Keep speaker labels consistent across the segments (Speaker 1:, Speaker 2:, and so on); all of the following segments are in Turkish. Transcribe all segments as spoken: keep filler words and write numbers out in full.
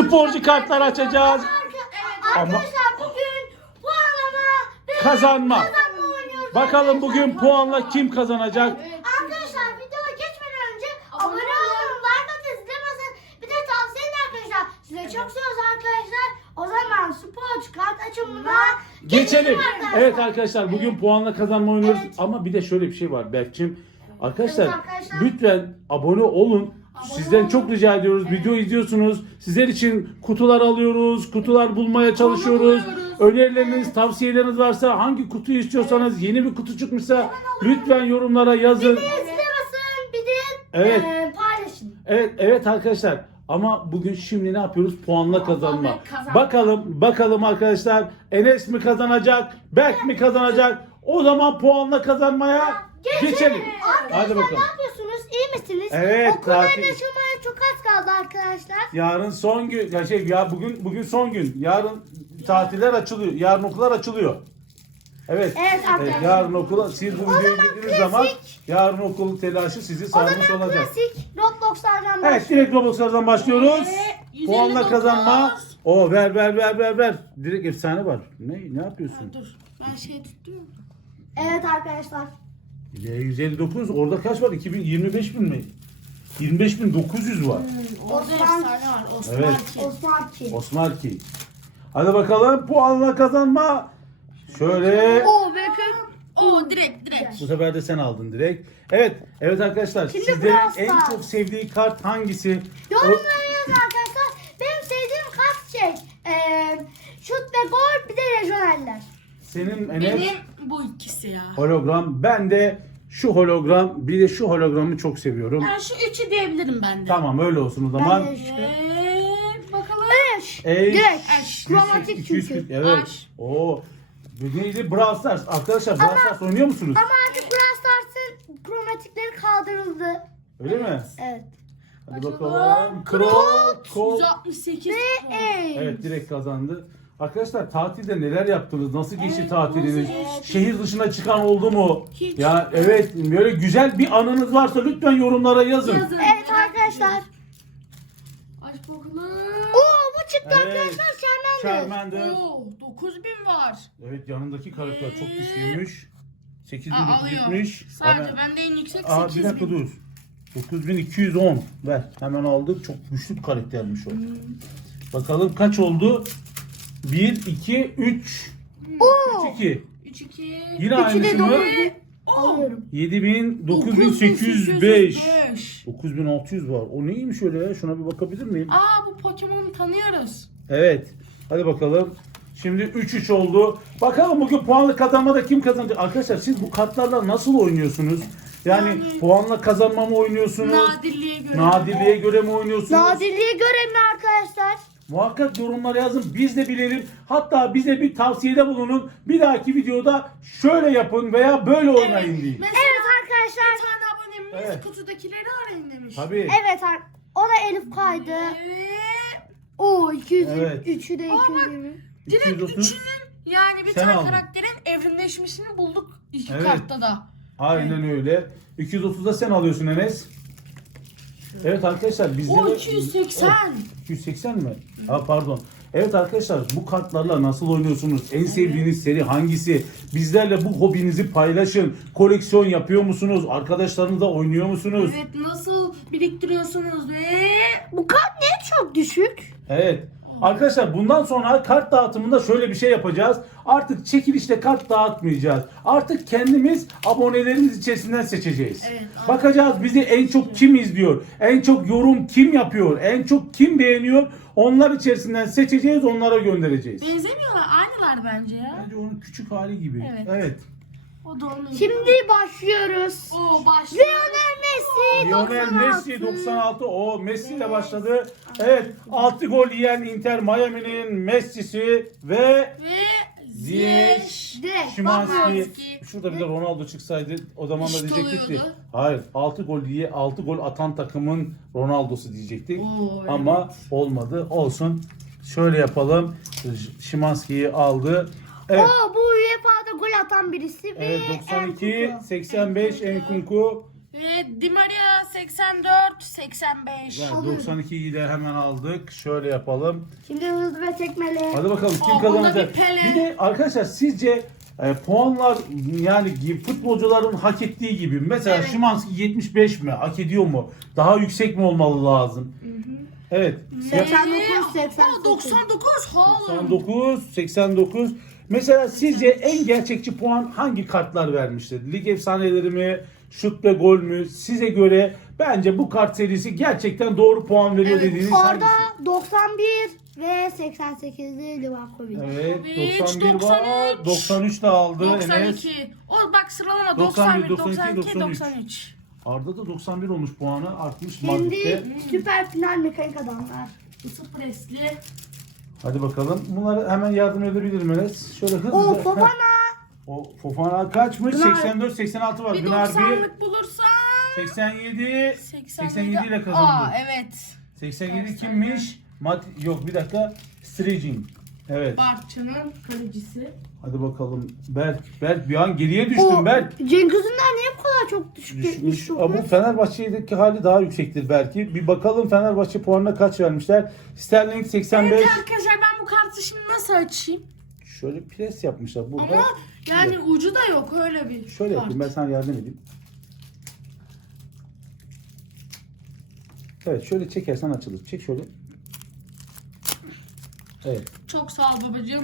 Speaker 1: sporcu kartlar açacağız. Ama
Speaker 2: Arkadaşlar bugün puanlama ve
Speaker 1: kazanma.
Speaker 2: kazanma oynuyoruz.
Speaker 1: Bakalım bugün puanla kim kazanacak?
Speaker 2: Arkadaşlar videoya geçmeden önce abone olun, like atın, zile basın. Bir de tavsiye edin arkadaşlar. Size çok seviyoruz arkadaşlar. O zaman sporcu kart açımına
Speaker 1: Geçelim.
Speaker 2: arkadaşlar.
Speaker 1: Evet arkadaşlar bugün puanla kazanma oynuyoruz.
Speaker 2: Evet.
Speaker 1: Ama bir de şöyle bir şey var Berk'cim. Arkadaşlar,
Speaker 2: Evet arkadaşlar.
Speaker 1: lütfen abone olun. Sizden çok rica ediyoruz. Video izliyorsunuz. Sizler için kutular alıyoruz. Kutular bulmaya çalışıyoruz. Önerileriniz, tavsiyeleriniz varsa, hangi kutuyu istiyorsanız, yeni bir kutu çıkmışsa lütfen yorumlara yazın.
Speaker 2: Bir de zile basın, bir de
Speaker 1: Evet.
Speaker 2: e, paylaşın.
Speaker 1: Evet, evet arkadaşlar. Ama bugün şimdi ne yapıyoruz? Puanla kazanma.
Speaker 3: kazanma.
Speaker 1: Bakalım, bakalım arkadaşlar. Enes mi kazanacak? Berk mi kazanacak? O zaman puanla kazanmaya geçelim. Hadi
Speaker 2: Arkadaşlar
Speaker 1: bakalım.
Speaker 2: ne yapıyorsunuz? İyi misiniz?
Speaker 1: Evet,
Speaker 2: Okulların
Speaker 1: tatil.
Speaker 2: açılmaya çok az kaldı arkadaşlar.
Speaker 1: Yarın son gün, ya şey ya bugün bugün son gün. Yarın tatiller açılıyor. Yarın okullar açılıyor. Evet.
Speaker 2: Evet arkadaşlar.
Speaker 1: yarın okula siz bu videoyu
Speaker 2: zaman
Speaker 1: izlediğiniz zaman
Speaker 2: klasik.
Speaker 1: yarın okul telaşı sizi
Speaker 2: O
Speaker 1: sarmış
Speaker 2: zaman
Speaker 1: olacak.
Speaker 2: klasik Roblox'lardan
Speaker 1: Evet,
Speaker 2: başlayalım.
Speaker 1: direkt Roblox'lardan başlıyoruz.
Speaker 3: Ee,
Speaker 1: Puanla
Speaker 3: yüz elli dokuz.
Speaker 1: kazanma. O ver ver ver ver ver. Direkt efsane var. Ne ne yapıyorsun?
Speaker 3: Dur. Ben şey tuttum.
Speaker 2: Evet arkadaşlar.
Speaker 1: Y yüz elli dokuz orada kaç var? iki bin yirmi beş bin mi? yirmi beş bin dokuz yüz var.
Speaker 3: Orada
Speaker 2: Osman-
Speaker 3: efsane var. Osman
Speaker 1: Evet.
Speaker 3: ki.
Speaker 2: Osman Ki.
Speaker 1: Osman ki. Hadi bakalım puanla kazanma. Şöyle
Speaker 2: O Beckham.
Speaker 3: Oo direkt direkt.
Speaker 1: bu sefer de sen aldın direkt. Evet, evet arkadaşlar.
Speaker 2: Şimdi
Speaker 1: Sizlerin
Speaker 2: Brawl
Speaker 1: en
Speaker 2: Stars.
Speaker 1: çok sevdiği kart hangisi?
Speaker 2: Yorumlara yazın arkadaşlar. Benim sevdiğim kart şey. E, şut ve gol, bir de lejyonerler.
Speaker 1: Senin Enes
Speaker 3: Benim bu ikisi ya.
Speaker 1: hologram. Ben de şu hologram, bir de şu hologramı çok seviyorum.
Speaker 3: Ben şu üçü diyebilirim ben de.
Speaker 1: Tamam, öyle olsun o zaman.
Speaker 2: Ben de şu.
Speaker 3: Eee bakalım.
Speaker 2: Eş.
Speaker 1: Eş.
Speaker 2: Direkt.
Speaker 3: Eş.
Speaker 2: Kromatik
Speaker 1: iki yüz
Speaker 2: çünkü.
Speaker 1: kırk, evet.
Speaker 3: Aş.
Speaker 1: Oo. Bu neydi? Brawl Stars. Arkadaşlar Brawl Stars oynuyor musunuz?
Speaker 2: Ama artık Brawl Stars'ın kromatikleri kaldırıldı.
Speaker 1: Öyle mi?
Speaker 2: Evet.
Speaker 1: Hadi
Speaker 3: Bakalım.
Speaker 1: bakalım. Colt. Colt.
Speaker 3: yüz altmış sekiz.
Speaker 2: Ve Eş.
Speaker 1: Evet, direkt kazandı. Arkadaşlar tatilde neler yaptınız? Nasıl geçti
Speaker 3: Evet,
Speaker 1: tatiliniz?
Speaker 3: nasıl geçti?
Speaker 1: Şehir dışına çıkan oldu mu?
Speaker 3: Hiç.
Speaker 1: Ya evet, böyle güzel bir anınız varsa lütfen yorumlara yazın.
Speaker 3: Yazın.
Speaker 2: Evet arkadaşlar.
Speaker 3: Aç bakalım.
Speaker 2: Oo bu çıktı
Speaker 1: Evet.
Speaker 2: arkadaşlar. Charmander.
Speaker 1: Charmander.
Speaker 3: Oo dokuz bin var.
Speaker 1: Evet, yanındaki karakter çok güçlüymüş. sekiz bin
Speaker 3: Aa,
Speaker 1: dokuz yüz
Speaker 3: alıyor.
Speaker 1: yetmiş.
Speaker 3: Sadece bende en yüksek
Speaker 1: Aa, bir
Speaker 3: sekiz
Speaker 1: dakika
Speaker 3: bin.
Speaker 1: dur. dokuz bin iki yüz on. Ver. Hemen aldık. Çok güçlü bir karaktermiş o. Bakalım kaç oldu? bir, iki, üç.
Speaker 2: Oo.
Speaker 1: üç, iki.
Speaker 3: üç iki.
Speaker 1: Yine
Speaker 2: Üçü de
Speaker 1: aynısı mı?
Speaker 2: dokuz bin. Alıyorum.
Speaker 1: yedi bin dokuz yüz sekiz yüz beş.
Speaker 3: beş.
Speaker 1: dokuz bin altı yüz var. O neymiş öyle ya? Şuna bir bakabilir miyim?
Speaker 3: Aa bu Pokemon'u tanıyoruz.
Speaker 1: Evet. Hadi bakalım. Şimdi üç üç oldu. Bakalım bugün puanlı kazanmada kim kazanacak? Arkadaşlar siz bu kartlarla nasıl oynuyorsunuz? Yani,
Speaker 3: Yani-
Speaker 1: puanla kazanma mı oynuyorsunuz?
Speaker 3: Nadirliğe göre.
Speaker 1: Nadirliğe göre mi oynuyorsunuz?
Speaker 2: Nadirliğe göre mi arkadaşlar?
Speaker 1: Muhakkak yorumlara yazın. Biz de bilelim. Hatta bize bir tavsiyede bulunun. Bir dahaki videoda şöyle yapın veya böyle oynayın deyin.
Speaker 3: Mesela
Speaker 2: Evet
Speaker 3: bir
Speaker 2: arkadaşlar.
Speaker 3: tane abonemiz
Speaker 1: Evet.
Speaker 3: kutudakileri arayın demiş.
Speaker 1: Tabii.
Speaker 2: Evet ar- o da Elif kaydı.
Speaker 3: Evet.
Speaker 2: Oo iki yüz
Speaker 1: Evet.
Speaker 2: üçü de iki yüz yirmi.
Speaker 3: Direkt
Speaker 1: iki yüz otuz.
Speaker 3: üçünün yani bir
Speaker 1: Sen
Speaker 3: tane
Speaker 1: aldın.
Speaker 3: karakterin evrimleşmesini bulduk iki
Speaker 1: Evet.
Speaker 3: kartta da.
Speaker 1: Aynen öyle. iki yüz otuzda sen alıyorsun Enes. Evet arkadaşlar bizde
Speaker 3: O
Speaker 1: de-
Speaker 3: iki yüz seksen.
Speaker 1: Oh, iki yüz seksen mi? Ha pardon. Evet arkadaşlar bu kartlarla nasıl oynuyorsunuz? En sevdiğiniz seri hangisi? Bizlerle bu hobinizi paylaşın. Koleksiyon yapıyor musunuz? Arkadaşlarınızla oynuyor musunuz?
Speaker 3: Evet nasıl biriktiriyorsunuz ve
Speaker 2: Bu kart niye çok düşük?
Speaker 1: Evet. Arkadaşlar bundan sonra kart dağıtımında şöyle bir şey yapacağız. Artık çekilişte kart dağıtmayacağız. Artık kendimiz abonelerimiz içerisinden seçeceğiz.
Speaker 3: Evet,
Speaker 1: Bakacağız bizi en çok kim izliyor, en çok yorum kim yapıyor, en çok kim beğeniyor. Onlar içerisinden seçeceğiz, onlara göndereceğiz.
Speaker 3: benzemiyorlar aynılar bence ya.
Speaker 1: Bence onun küçük hali gibi.
Speaker 3: Evet.
Speaker 1: Evet.
Speaker 3: O da onun.
Speaker 2: Şimdi başlıyoruz.
Speaker 3: O başlıyor.
Speaker 2: Lionel Messi
Speaker 1: Lionel
Speaker 2: doksan altı.
Speaker 1: Messi doksan altı. O Messi ile başladı. Evet. altı gol yiyen Inter Miami'nin Messi'si ve
Speaker 3: Ve
Speaker 1: Ziyech,
Speaker 2: Direkt.
Speaker 1: Şimanski.
Speaker 3: Şimanski.
Speaker 1: Şurada bir de Ronaldo çıksaydı o zaman da
Speaker 3: Eşit
Speaker 1: diyecektik ki
Speaker 3: oluyordu.
Speaker 1: hayır altı gol diye altı gol atan takımın Ronaldo'su diyecektik.
Speaker 3: Oo, evet.
Speaker 1: Ama olmadı. Olsun. Şöyle yapalım. Şimanski'yi aldı. Evet.
Speaker 2: Oo bu U E F A'da gol atan birisi ve
Speaker 1: Evet doksan iki,
Speaker 2: Nkunku.
Speaker 1: seksen beş Enkunku.
Speaker 3: Ve Di Maria seksen dört seksen beş.
Speaker 1: Yani doksan ikiyi de hemen aldık. Şöyle yapalım.
Speaker 2: Şimdi hızlı ve tekmeli.
Speaker 1: Hadi bakalım kim
Speaker 3: Aa, burada
Speaker 1: kazanacak.
Speaker 3: bir Pele.
Speaker 1: Bir de arkadaşlar sizce e, puanlar yani gi- futbolcuların hak ettiği gibi mesela
Speaker 3: Evet.
Speaker 1: Szymański yetmiş beş mi? Hak ediyor mu? Daha yüksek mi olmalı lazım? Evet.
Speaker 2: seksen dokuz,
Speaker 3: Ve-
Speaker 2: seksen
Speaker 3: Aa,
Speaker 2: sekiz.
Speaker 3: doksan dokuz Haaland.
Speaker 1: doksan dokuz, seksen dokuz. Mesela sizce en gerçekçi puan hangi kartlar vermiştir? Lig efsaneleri mi? Şut ve gol mü? Size göre bence bu kart serisi gerçekten doğru puan veriyor
Speaker 3: Evet,
Speaker 1: dediğiniz
Speaker 2: Orada
Speaker 1: hangisi?
Speaker 2: doksan bir ve seksen sekizli Livakovic.
Speaker 1: Evet,
Speaker 3: Livakovic,
Speaker 1: doksan bir var.
Speaker 3: doksan üç.
Speaker 1: doksan üç de aldı
Speaker 3: doksan
Speaker 1: Enes.
Speaker 3: iki. O bak sıralama
Speaker 1: doksan bir,
Speaker 3: doksan bir,
Speaker 1: doksan iki,
Speaker 3: doksan iki,
Speaker 1: doksan üç.
Speaker 3: doksan üç.
Speaker 1: Arda da doksan bir olmuş puanı artmış
Speaker 2: Şimdi
Speaker 1: Madrid'de.
Speaker 2: süper final mekanik adamlar.
Speaker 3: Isı presli.
Speaker 1: Hadi bakalım. Bunları hemen yardım edebilir Enes? Şöyle hızlıca.
Speaker 2: O
Speaker 1: Heh.
Speaker 2: Fofana.
Speaker 1: O Fofana kaçmış?
Speaker 2: Gnabry.
Speaker 1: seksen dört seksen altı var.
Speaker 3: Bir
Speaker 1: Gnabry
Speaker 3: doksanlık bulursa
Speaker 1: seksen yedi
Speaker 3: seksen
Speaker 1: seksen yedi ile kazandı.
Speaker 3: Aa evet.
Speaker 1: seksen yedi kimmiş? Mat yok bir dakika. Strigin. Evet.
Speaker 3: Barça'nın kalecisi.
Speaker 1: Hadi bakalım. Berk, Berk bir an geriye düştün
Speaker 2: O
Speaker 1: Berk.
Speaker 2: Cenk Üzünden niye bu kadar çok düşük
Speaker 1: Düşmüş.
Speaker 2: düşmüş?
Speaker 1: Aa, bu Fenerbahçe'deki hali daha yüksektir belki. Bir bakalım Fenerbahçe puanına kaç vermişler. Sterling seksen beş.
Speaker 3: Evet arkadaşlar ben bu kartı şimdi nasıl açayım?
Speaker 1: Şöyle pres yapmışlar burada.
Speaker 3: Ama yani ucu da yok öyle bir
Speaker 1: Şöyle
Speaker 3: kart.
Speaker 1: yapayım ben sana yardım edeyim. Evet şöyle çekersen açılır. Çek şöyle. Evet.
Speaker 3: Çok sağ ol babacığım.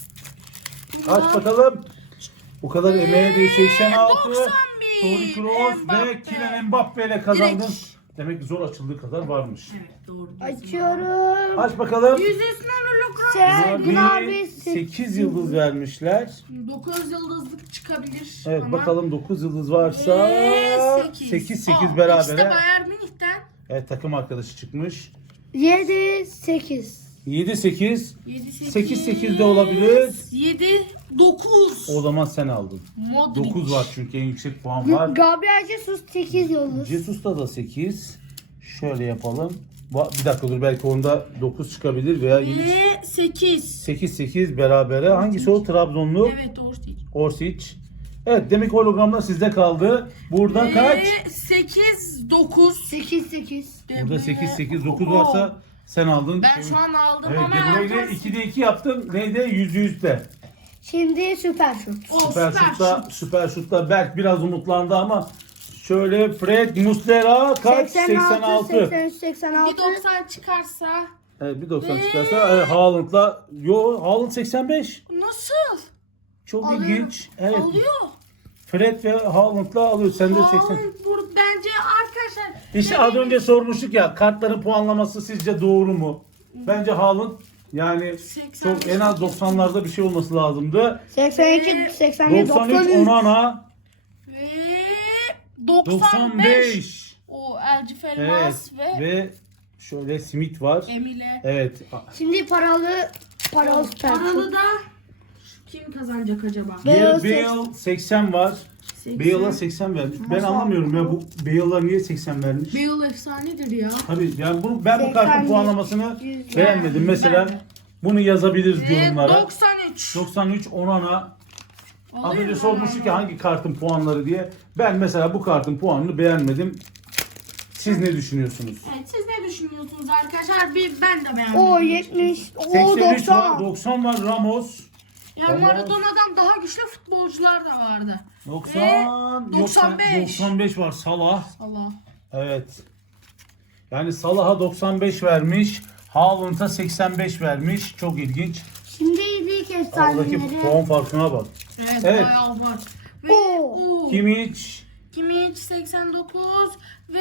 Speaker 1: Aç bakalım. Bu kadar emeğe değil seksen altı.
Speaker 3: doksan bir.
Speaker 1: Toni Kroos ve
Speaker 3: Mbappe.
Speaker 1: Kylian Mbappe ile kazandın.
Speaker 3: Direkt.
Speaker 1: Demek ki zor açıldığı kadar varmış.
Speaker 3: Evet doğru.
Speaker 2: Açıyorum.
Speaker 1: Aç bakalım.
Speaker 3: Yüzdesinden hologram.
Speaker 2: Sen Gnabry
Speaker 1: Gnabry sekiz yıldız vermişler.
Speaker 3: dokuz yıldızlık çıkabilir.
Speaker 1: Evet
Speaker 3: ama...
Speaker 1: bakalım dokuz yıldız varsa
Speaker 3: Ve sekiz.
Speaker 1: sekiz sekiz
Speaker 3: Aa, İkisi
Speaker 1: berabere.
Speaker 3: de Bayern Münih'ten.
Speaker 1: Evet takım arkadaşı çıkmış.
Speaker 2: yedi sekiz.
Speaker 1: yedi sekiz.
Speaker 3: yedi sekiz.
Speaker 1: sekiz sekiz de olabilir.
Speaker 3: yedi dokuz.
Speaker 1: O zaman sen aldın.
Speaker 3: Modric.
Speaker 1: dokuz var çünkü en yüksek puan var.
Speaker 2: Gabriel Jesus sekiz yıldız.
Speaker 1: Jesus'ta da sekiz. Şöyle yapalım. Va- Bir dakika dur belki onda dokuz çıkabilir veya yedi.
Speaker 3: Ve sekiz.
Speaker 1: sekiz sekiz berabere. Hangisi o? Trabzonlu.
Speaker 3: Evet doğru değil.
Speaker 1: Orsic. Evet demek hologramlar sizde kaldı. Burada kaç?
Speaker 3: Ve sekiz dokuz.
Speaker 2: sekiz sekiz.
Speaker 1: Burada sekiz sekiz dokuz varsa sen aldın.
Speaker 3: Ben şu an aldım
Speaker 1: Evet,
Speaker 3: ama
Speaker 1: De Bruyne
Speaker 3: herkes...
Speaker 1: ikide iki yaptın. Neyde? yüz yüzde.
Speaker 2: Şimdi süper şut.
Speaker 3: O
Speaker 1: Süper,
Speaker 3: süper
Speaker 1: şutta,
Speaker 3: şut.
Speaker 1: süper şutta Berk biraz umutlandı ama şöyle Fred Muslera kaç? seksen altı.
Speaker 2: seksen üç seksen
Speaker 3: Bir
Speaker 2: altı.
Speaker 3: doksan çıkarsa
Speaker 1: Evet bir doksan
Speaker 3: Ve-
Speaker 1: çıkarsa evet, Haaland'la yo Haaland seksen beş.
Speaker 3: nasıl?
Speaker 1: Çok
Speaker 2: Alıyor.
Speaker 1: ilginç. Evet.
Speaker 3: Alıyor.
Speaker 1: Fred ve Haaland'la alıyor. Sen de seksen.
Speaker 3: Haaland bur- bence arkadaşlar.
Speaker 1: İşte
Speaker 3: yani-
Speaker 1: az önce sormuştuk ya kartların puanlaması sizce doğru mu? Bence Haaland yani
Speaker 3: seksen
Speaker 1: çok en az doksanlarda bir şey olması lazımdı.
Speaker 2: seksen iki seksen bir
Speaker 1: doksan
Speaker 2: doksan
Speaker 1: üç
Speaker 2: üç.
Speaker 1: Onana
Speaker 3: Ve doksan
Speaker 1: doksan
Speaker 3: beş.
Speaker 1: beş.
Speaker 3: O Elcif
Speaker 1: Evet
Speaker 3: Elmas ve,
Speaker 1: ve şöyle Smith var.
Speaker 3: Emile.
Speaker 1: Evet.
Speaker 2: Şimdi paralı paralı süper
Speaker 3: Paralı
Speaker 2: şut.
Speaker 3: da kim kazanacak acaba?
Speaker 2: Bale
Speaker 1: Bale, Bale seksen var.
Speaker 3: seksen.
Speaker 1: Bale'a seksen vermiş. Ben anlamıyorum ya bu Bale'a niye seksen vermiş?
Speaker 3: Bale efsanedir ya.
Speaker 1: Tabii yani bu, ben bu kartın
Speaker 2: seksen,
Speaker 1: puanlamasını
Speaker 2: yüz.
Speaker 1: beğenmedim. Mesela
Speaker 3: Ben de.
Speaker 1: bunu yazabiliriz
Speaker 3: Ve
Speaker 1: yorumlara.
Speaker 3: doksan üç.
Speaker 1: doksan üç Onana. Az
Speaker 3: Alıyor
Speaker 1: önce
Speaker 3: mu?
Speaker 1: sormuştuk ki hangi kartın puanları diye. Ben mesela bu kartın puanını beğenmedim. Siz ne düşünüyorsunuz?
Speaker 3: Evet, siz ne düşünüyorsunuz arkadaşlar? Bir ben de beğendim.
Speaker 2: O yetmiş. O
Speaker 1: seksen üç var,
Speaker 2: doksan.
Speaker 1: doksan var Ramos.
Speaker 3: Yani
Speaker 1: Tamam.
Speaker 3: Maradona'dan daha güçlü futbolcular da vardı.
Speaker 1: doksan,
Speaker 3: Ve doksan beş.
Speaker 1: doksan beş var Salah.
Speaker 3: Allah.
Speaker 1: Evet. Yani Salah'a doksan beş vermiş. Haaland'a seksen beş vermiş. Çok ilginç.
Speaker 2: Şimdi ilk
Speaker 1: Aradaki
Speaker 2: efsaneleri.
Speaker 1: puan farkına bak.
Speaker 3: Evet,
Speaker 1: Evet.
Speaker 3: bayağı var. Ve
Speaker 2: Oo.
Speaker 3: o.
Speaker 1: Kimmich
Speaker 3: Kimmich seksen dokuz ve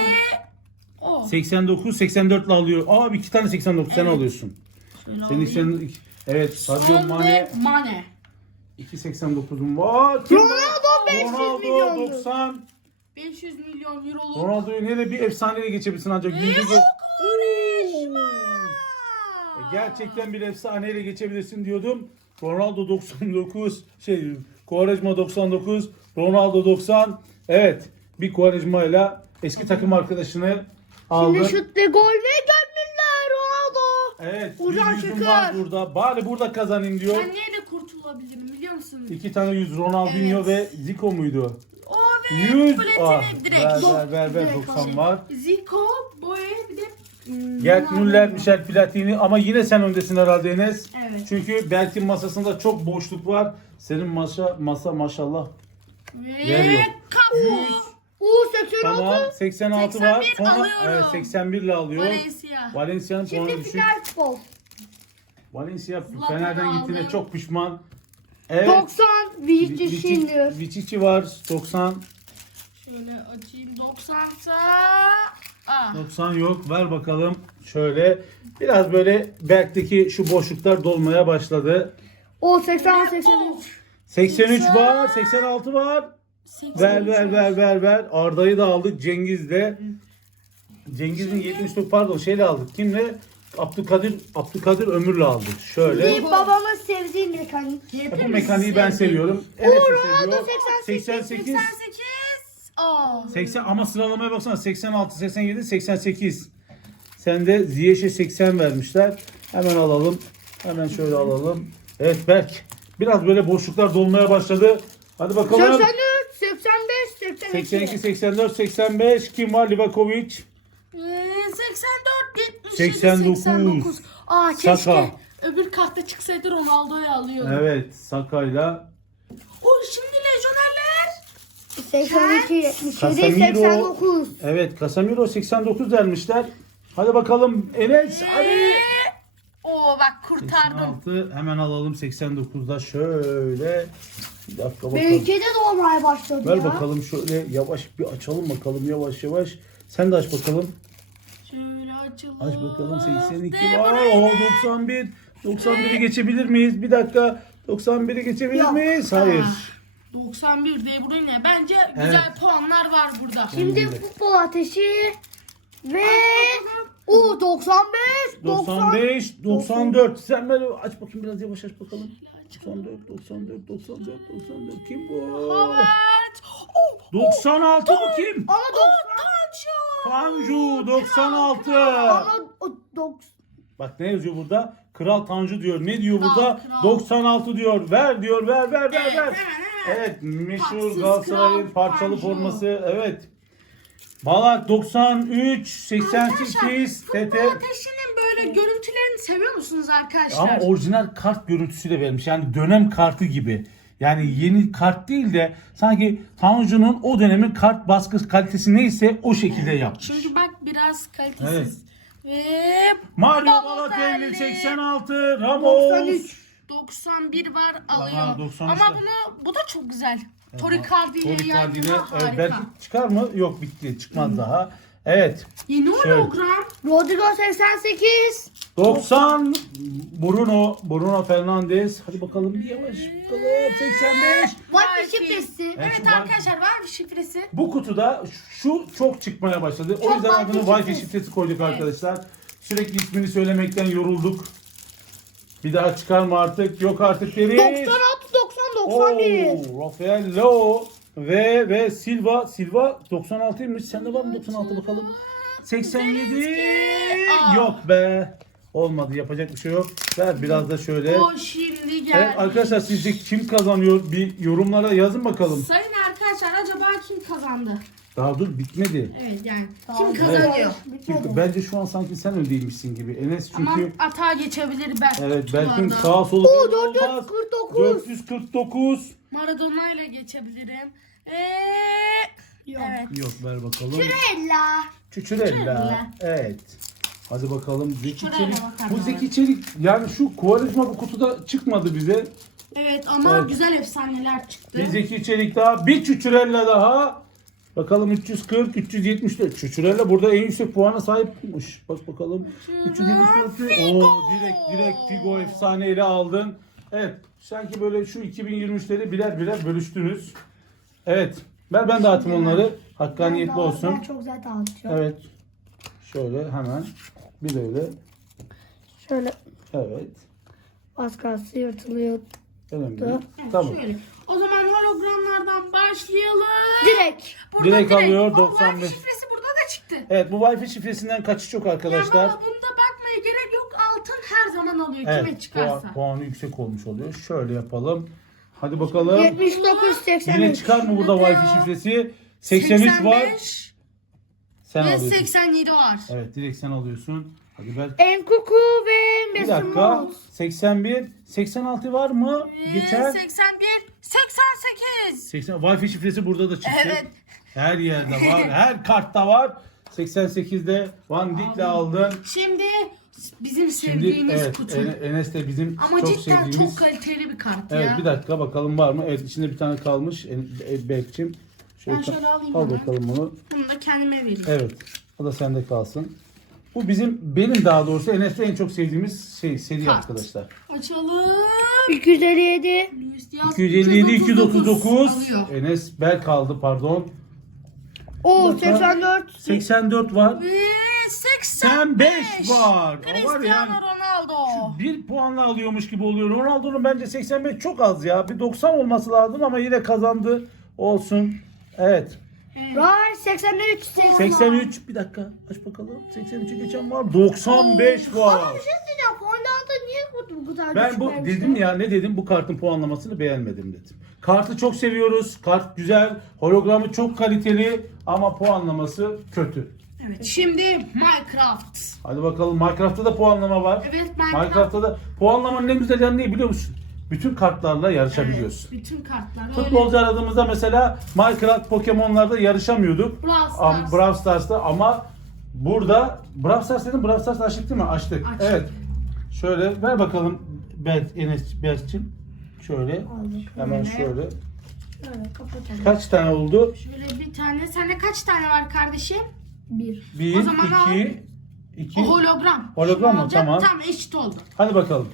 Speaker 3: o.
Speaker 1: seksen dokuz seksen dört ile alıyor. Aa iki tane seksen dokuz sen
Speaker 3: Evet.
Speaker 1: alıyorsun.
Speaker 3: Şöyle
Speaker 1: Senin
Speaker 3: alayım.
Speaker 1: için evet Sadio
Speaker 3: Son
Speaker 1: Mane
Speaker 3: ve Mane.
Speaker 1: iki seksen dokuzum var. Kim var?
Speaker 2: Ronaldo beş yüz
Speaker 1: Ronaldo
Speaker 2: milyondu.
Speaker 1: doksan.
Speaker 3: beş yüz milyon euroluk.
Speaker 1: Ronaldo'yu ne de bir efsaneyle geçebilirsin ancak
Speaker 3: Ve
Speaker 1: yüzü
Speaker 3: o
Speaker 1: geç.
Speaker 3: Quaresma.
Speaker 1: E, Gerçekten bir efsaneyle geçebilirsin diyordum. Ronaldo doksan dokuz, şey Quaresma doksan dokuz, Ronaldo doksan. Evet, bir Quaresma ile eski takım arkadaşını aldı.
Speaker 2: Şimdi şut ve gol ve gönüller Ronaldo.
Speaker 1: Evet,
Speaker 2: Uğurcan
Speaker 1: bir yüzüm
Speaker 2: Çakır.
Speaker 1: var burada. Bari burada kazanayım diyor.
Speaker 3: Ben neyle kurtulabilirim biliyor musun?
Speaker 1: İki tane yüz Ronaldinho
Speaker 3: Evet.
Speaker 1: ve Zico muydu?
Speaker 3: O
Speaker 1: yüz.
Speaker 3: platini
Speaker 1: Ah,
Speaker 3: direkt.
Speaker 1: ver ver ver ver
Speaker 2: Direkt
Speaker 1: doksan
Speaker 2: alayım.
Speaker 1: var.
Speaker 3: Zico, Boye bir de hmm,
Speaker 1: Gert
Speaker 3: bunlar
Speaker 1: Müller,
Speaker 3: var.
Speaker 1: Michel Platini ama yine sen öndesin herhalde Enes.
Speaker 3: Evet.
Speaker 1: Çünkü Berk'in masasında çok boşluk var. Senin masa masa maşallah. Yer
Speaker 3: Ve
Speaker 1: yok.
Speaker 3: Cafu.
Speaker 2: Uuu seksen altı.
Speaker 1: Tamam seksen altı var.
Speaker 3: seksen bir alıyorum.
Speaker 1: evet, seksen bir ile alıyor.
Speaker 3: Valencia.
Speaker 1: Valencia'nın puanı
Speaker 2: Şimdi
Speaker 1: düşük.
Speaker 2: final futbol.
Speaker 1: Valencia
Speaker 3: Zlatan'ı
Speaker 1: Fener'den gittiğine
Speaker 3: aldım.
Speaker 1: çok pişman. Evet.
Speaker 2: doksan Vicic Schindler.
Speaker 1: Vici var. doksan.
Speaker 3: Şöyle açayım. doksansa. Aa.
Speaker 1: doksan yok. Ver bakalım. Şöyle. Biraz böyle Berk'teki şu boşluklar dolmaya başladı.
Speaker 2: O seksen seksen üç.
Speaker 1: seksen üç var. seksen altı var.
Speaker 3: seksen
Speaker 1: Ver ver ver ver ver. Arda'yı da aldık. Cengiz de. Cengiz'in yetmiş dört pardon şeyle aldık. Kimle? Abdülkadir Abdülkadir Ömür'le aldık. Şöyle.
Speaker 2: Bir babamın sevdiği mekanik.
Speaker 1: Bu mekaniği ben seviyorum. Enes de
Speaker 2: Ronaldo
Speaker 1: seviyor.
Speaker 2: seksen sekiz.
Speaker 1: seksen sekiz.
Speaker 3: seksen sekiz. Aa.
Speaker 1: seksen ama sıralamaya baksana seksen altı, seksen yedi, seksen sekiz. Sen de Ziyech'e seksen vermişler. Hemen alalım. Hemen şöyle alalım. Evet Berk. Biraz böyle boşluklar dolmaya başladı. Hadi bakalım.
Speaker 2: seksen üç, seksen beş, seksen iki.
Speaker 1: seksen iki, seksen dört, seksen beş. Kim var? Livakovic.
Speaker 3: Ee, seksen dört, yetmiş yedi,
Speaker 1: seksen dokuz.
Speaker 3: seksen dokuz. Aa keşke
Speaker 1: Saka.
Speaker 3: öbür kartta çıksaydı Ronaldo'yu alıyordum.
Speaker 1: Evet. Saka'yla.
Speaker 3: O şimdi lejyonerler.
Speaker 2: seksen iki, yetmiş yedi,
Speaker 1: Casemiro.
Speaker 2: seksen dokuz.
Speaker 1: Evet. Casemiro seksen dokuz vermişler. Hadi bakalım. Enes. Hadi.
Speaker 3: Ee, Oo bak
Speaker 1: seksen
Speaker 3: kurtardım.
Speaker 1: altı. Hemen alalım seksen dokuzda şöyle. Bir dakika bakalım.
Speaker 2: Benimki de dolmaya başladı
Speaker 1: Ver
Speaker 2: ya.
Speaker 1: bakalım şöyle yavaş bir açalım bakalım yavaş yavaş. Sen de aç bakalım.
Speaker 3: Şöyle açalım.
Speaker 1: Aç bakalım seksen iki
Speaker 3: De
Speaker 1: var.
Speaker 3: Bruyne.
Speaker 1: Oo doksan bir. doksan biri geçebilir miyiz? Bir dakika. doksan biri geçebilir
Speaker 2: Yok.
Speaker 1: miyiz? Hayır.
Speaker 3: doksan bir De Bruyne. Bence güzel puanlar var burada.
Speaker 2: Şimdi futbol ateşi ve o doksan beş,
Speaker 1: doksan beş, doksan dört. Sen böyle aç bakayım biraz yavaş aç bakalım. doksan dört, doksan dört, doksan dört, doksan dört. Kim bu?
Speaker 3: Evet. Oh,
Speaker 1: doksan altı bu kim?
Speaker 2: Ama doksan.
Speaker 1: Tanju doksan altı.
Speaker 2: Ama o doksan.
Speaker 1: Bak ne yazıyor burada? Kral Tanju diyor. Ne diyor burada?
Speaker 3: kral.
Speaker 1: doksan altı diyor. Ver diyor. Ver ver ver ver.
Speaker 3: hemen, hemen.
Speaker 1: Evet, meşhur
Speaker 3: Tatsız
Speaker 1: Galatasaray'ın
Speaker 3: kral
Speaker 1: parçalı
Speaker 3: Tanju.
Speaker 1: forması. Evet. Balat doksan üç, seksen sekiz,
Speaker 3: Arkadaşlar
Speaker 1: T T.
Speaker 3: futbol ateşinin böyle görüntülerini seviyor musunuz arkadaşlar?
Speaker 1: Ama orijinal kart görüntüsüyle verilmiş. Yani dönem kartı gibi. Yani yeni kart değil de sanki Tanju'nun o dönemin kart baskı kalitesi neyse o şekilde yapmış.
Speaker 3: Çünkü bak biraz kalitesiz.
Speaker 1: Evet.
Speaker 3: Ve
Speaker 1: Mario
Speaker 3: Balotelli.
Speaker 1: Balotelli seksen altı, Ramos.
Speaker 2: doksan üç.
Speaker 3: doksan bir var
Speaker 1: Aha,
Speaker 3: alıyor.
Speaker 1: doksan üç
Speaker 3: Ama
Speaker 1: de.
Speaker 3: bunu bu da çok güzel. Toricardi ile
Speaker 1: Tori
Speaker 3: yan
Speaker 1: Icardi'yle,
Speaker 3: yana
Speaker 1: evet,
Speaker 3: harika.
Speaker 1: belki çıkar mı? Yok bitti. Çıkmaz daha. Evet.
Speaker 3: Yeni
Speaker 1: Şöyle.
Speaker 3: hologram.
Speaker 2: Rodrigo seksen sekiz.
Speaker 1: doksan Bruno, Bruno Fernandes. Hadi bakalım bir yavaş bakalım. seksen beş.
Speaker 2: Wi-Fi şifresi.
Speaker 1: Evet,
Speaker 3: Evet
Speaker 1: şu
Speaker 3: arkadaşlar var bir şifresi.
Speaker 1: Bu kutuda şu çok çıkmaya başladı. O
Speaker 2: Çok
Speaker 1: yüzden
Speaker 2: Wi-Fi
Speaker 1: adını Wi-Fi
Speaker 2: şifresi.
Speaker 1: şifresi koyduk arkadaşlar. Sürekli ismini söylemekten yorulduk. Bir daha çıkar mı artık? Yok artık deriz.
Speaker 2: doksan altı, doksan, doksan bir.
Speaker 1: Oo, Rafael Leao ve ve Silva. Silva doksan altıymış. Sende var mı doksan altı bakalım? seksen yedi.
Speaker 3: Aa.
Speaker 1: Yok be. Olmadı. Yapacak bir şey yok. Ver biraz da şöyle.
Speaker 3: O şimdi geldi.
Speaker 1: Evet, arkadaşlar sizce kim kazanıyor? Bir yorumlara yazın bakalım.
Speaker 3: Sayın arkadaşlar acaba kim kazandı?
Speaker 1: Daha dur bitmedi.
Speaker 3: Evet yani
Speaker 2: Tamam.
Speaker 3: kim kazanıyor?
Speaker 1: Kim- Bence şu an sanki sen öndeymişsin gibi. Enes
Speaker 3: Ama
Speaker 1: çünkü
Speaker 3: atağa geçebilir belki.
Speaker 1: evet belki
Speaker 3: kutularda.
Speaker 1: sağ solu
Speaker 2: Oo,
Speaker 1: belli olmaz.
Speaker 2: dört yüz kırk dokuz.
Speaker 1: dört yüz kırk dokuz.
Speaker 3: Maradona ile geçebilirim. Eee
Speaker 2: Yok.
Speaker 3: evet.
Speaker 1: Yok ver bakalım.
Speaker 2: Ella.
Speaker 1: Çüçürella.
Speaker 3: Çüçürella.
Speaker 1: Evet. Hadi bakalım Zeki
Speaker 3: Çüçürella
Speaker 1: Çelik.
Speaker 3: bakalım.
Speaker 1: Bu Zeki Çelik yani şu Kovarizma bu kutuda çıkmadı bize.
Speaker 3: Evet ama
Speaker 1: Evet.
Speaker 3: güzel efsaneler çıktı.
Speaker 1: Bir Zeki Çelik daha. Bir Çüçürella daha. Bakalım üç yüz kırk, üç yüz yetmiş dört. Çüçürella burada en yüksek puana sahipmiş. Bak bakalım. üç yüz yetmiş dört. Oo direkt direkt Figo efsaneyle aldın. Evet. Sanki böyle şu iki bin yirmi üçleri birer birer bölüştünüz. Evet. Ver ben dağıtayım onları. Hakkaniyetli olsun.
Speaker 2: Ben çok güzel dağıtacağım.
Speaker 1: Evet. Şöyle hemen. Bir de öyle.
Speaker 2: Şöyle
Speaker 1: Evet.
Speaker 2: az kalsın yırtılıyor.
Speaker 1: Önemli değil.
Speaker 3: Evet,
Speaker 1: Tamam.
Speaker 3: Şöyle. O zaman hologramlardan başlayalım.
Speaker 2: Direkt.
Speaker 3: Burada
Speaker 1: Direkt alıyor,
Speaker 3: Aa,
Speaker 1: doksan beş.
Speaker 3: Wi-Fi şifresi burada da çıktı.
Speaker 1: Evet bu Wi-Fi şifresinden kaçış yok arkadaşlar.
Speaker 3: Ya baba bunda bakmaya gerek yok. Altın her zaman alıyor kime
Speaker 1: Evet
Speaker 3: çıkarsa.
Speaker 1: puan, puanı yüksek olmuş oluyor. Şöyle yapalım. Hadi bakalım.
Speaker 2: yetmiş dokuz seksen
Speaker 1: Yine
Speaker 2: üç.
Speaker 1: çıkar mı burada Wi-Fi şifresi? seksen üç var. Sen
Speaker 3: Ve
Speaker 1: alıyorsun.
Speaker 3: seksen yedi var.
Speaker 1: Evet, direkt sen alıyorsun. Hadi Berk.
Speaker 2: Enkuku ve
Speaker 1: Bir
Speaker 2: Mesut
Speaker 1: dakika.
Speaker 2: Muz.
Speaker 1: seksen bir, seksen altı var mı?
Speaker 3: Ve
Speaker 1: Geçer.
Speaker 3: seksen bir, seksen sekiz.
Speaker 1: seksen Wi-Fi şifresi burada da çıktı.
Speaker 3: Evet.
Speaker 1: Her yerde var. Her kartta var. seksen sekizde Van Dijk'le aldın.
Speaker 3: Şimdi bizim
Speaker 1: Şimdi
Speaker 3: sevdiğimiz
Speaker 1: evet,
Speaker 3: kutu.
Speaker 1: En- Enes de bizim
Speaker 3: Ama
Speaker 1: çok
Speaker 3: cidden
Speaker 1: sevdiğimiz.
Speaker 3: çok kaliteli bir kart
Speaker 1: Evet,
Speaker 3: ya.
Speaker 1: bir dakika bakalım var mı? Evet, içinde bir tane kalmış. En- e, Berk'cim.
Speaker 3: Ben şöyle alayım
Speaker 1: Al
Speaker 3: hemen.
Speaker 1: bakalım bunu.
Speaker 3: Bunu da kendime vereyim.
Speaker 1: Evet. O da sende kalsın. Bu bizim, benim daha doğrusu Enes'te en çok sevdiğimiz şey, seri
Speaker 3: Kart.
Speaker 1: arkadaşlar.
Speaker 3: Açalım.
Speaker 2: iki yüz elli yedi.
Speaker 1: iki yüz elli yedi, iki yüz otuz dokuz.
Speaker 3: alıyor.
Speaker 1: Enes Berk aldı pardon.
Speaker 2: O
Speaker 1: Bir dakika.
Speaker 2: seksen dört.
Speaker 1: seksen dört var.
Speaker 3: Ve seksen
Speaker 1: seksen
Speaker 3: beş
Speaker 1: beş var. O var
Speaker 3: Cristiano
Speaker 1: yani.
Speaker 3: Ronaldo.
Speaker 1: Bir puanla alıyormuş gibi oluyor. Ronaldo'nun bence seksen beş çok az ya. Bir doksan olması lazım ama yine kazandı. Olsun. Evet.
Speaker 2: Var seksen üç.
Speaker 1: seksen üç. Bir dakika. Aç bakalım. seksen üçü geçen var. doksan beş var.
Speaker 2: Ama bir şey diyeceğim. Fondanta niye bu, bu kadar
Speaker 1: Ben
Speaker 2: düşük
Speaker 1: bu
Speaker 2: vermişler?
Speaker 1: dedim ya, ne dedim, bu kartın puanlamasını beğenmedim dedim. Kartı çok seviyoruz. Kart güzel. Hologramı çok kaliteli ama puanlaması kötü.
Speaker 3: Evet, şimdi Minecraft.
Speaker 1: Hadi bakalım, Minecraft'ta da puanlama var.
Speaker 3: Evet, Minecraft.
Speaker 1: Minecraft'ta da puanlamanın en güzel yanı ne biliyor musun? Bütün kartlarla yarışabiliyorsun.
Speaker 3: Evet, bütün kartlar.
Speaker 1: Futbolcu aradığımızda mesela Minecraft, Pokemon'larda yarışamıyorduk.
Speaker 3: Brawl Stars.
Speaker 1: Am- Brawl Stars'ta ama burada Brawl Stars dedim, Brawl Stars açtık değil mi? Açtık.
Speaker 3: Açtık.
Speaker 1: Evet. Şöyle ver bakalım Berk, Enes Berk'cim. Şöyle. Hemen
Speaker 3: Şöyle.
Speaker 1: şöyle.
Speaker 2: Evet, kapatalım.
Speaker 1: Kaç tane oldu?
Speaker 3: Şöyle bir tane. Sende kaç tane var kardeşim?
Speaker 2: Bir.
Speaker 1: Bir,
Speaker 3: O zaman
Speaker 1: iki, iki.
Speaker 3: O hologram.
Speaker 1: Hologram
Speaker 3: Şunu
Speaker 1: mı?
Speaker 3: alacağım,
Speaker 1: Tamam.
Speaker 3: Tam eşit oldu.
Speaker 1: Hadi bakalım.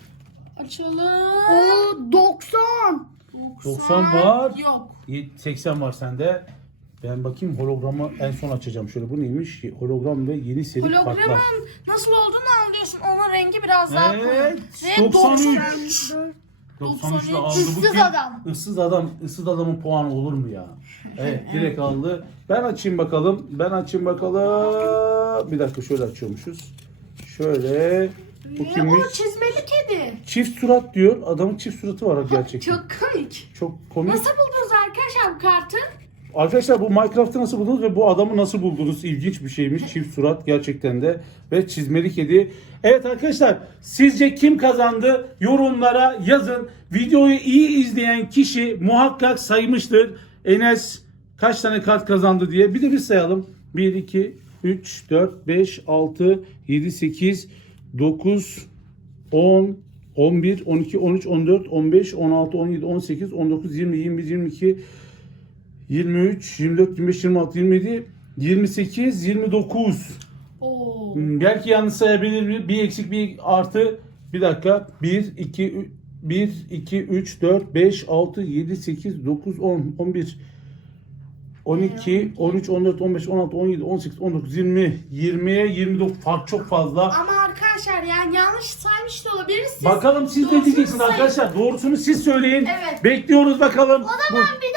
Speaker 3: Açalım.
Speaker 2: O doksan.
Speaker 1: doksan var.
Speaker 3: Yok.
Speaker 1: seksen var sende. Ben bakayım, hologramı en son açacağım. Şöyle, bu neymiş? Hologram ve yeni seri kartlar.
Speaker 3: Hologramın nasıl olduğunu anlıyorsun. Onun rengi biraz daha koyu.
Speaker 1: Evet.
Speaker 3: Ve
Speaker 1: doksan üç.
Speaker 2: dört.
Speaker 1: doksan üçle aldı.
Speaker 2: Issız
Speaker 1: Bu kim?
Speaker 2: adam.
Speaker 1: Issız adam. Issız adamın puanı olur mu ya? Evet, direkt aldı. Ben açayım bakalım. Ben açayım bakalım. Bir dakika, şöyle açıyormuşuz. Şöyle. Bu
Speaker 3: Ve
Speaker 1: kimmiş?
Speaker 3: o çizmeli kedi.
Speaker 1: Çift surat diyor. Adamın çift suratı var gerçekten.
Speaker 3: Çok komik.
Speaker 1: Çok komik.
Speaker 3: Nasıl buldunuz arkadaşlar bu kartı?
Speaker 1: Arkadaşlar, bu Minecraft'ı nasıl buldunuz ve bu adamı nasıl buldunuz? İlginç bir şeymiş. Çift surat gerçekten de ve çizmeli kedi. Evet arkadaşlar, sizce kim kazandı? Yorumlara yazın. Videoyu iyi izleyen kişi muhakkak saymıştır. Enes kaç tane kart kazandı diye. Bir de biz sayalım. bir, iki, üç, dört, beş, altı, yedi, sekiz, dokuz, on, on bir, on iki, on üç, on dört, on beş, on altı, on yedi, on sekiz, on dokuz, yirmi, yirmi bir, yirmi iki, yirmi üç, yirmi dört, yirmi beş, yirmi altı, yirmi yedi, yirmi sekiz, yirmi dokuz.
Speaker 3: Oo.
Speaker 1: Hmm, Belki yanlış sayabilir mi? Bir eksik, bir artı. Bir dakika. bir, iki, bir, iki, üç, dört, beş, altı, yedi, sekiz, dokuz, on, on bir, on iki, on üç, on dört, on beş, on altı, on yedi, on sekiz, on dokuz, yirmi, yirmiye yirmi dokuz. Fark çok fazla.
Speaker 3: Ama arkadaşlar yani yanlış saymış da olabiliriz. Siz
Speaker 1: Bakalım siz ne
Speaker 3: doğrusunu
Speaker 1: diyeceksiniz
Speaker 3: sayın.
Speaker 1: arkadaşlar? Doğrusunu siz söyleyin.
Speaker 3: Evet.
Speaker 1: Bekliyoruz bakalım.
Speaker 2: O zaman bir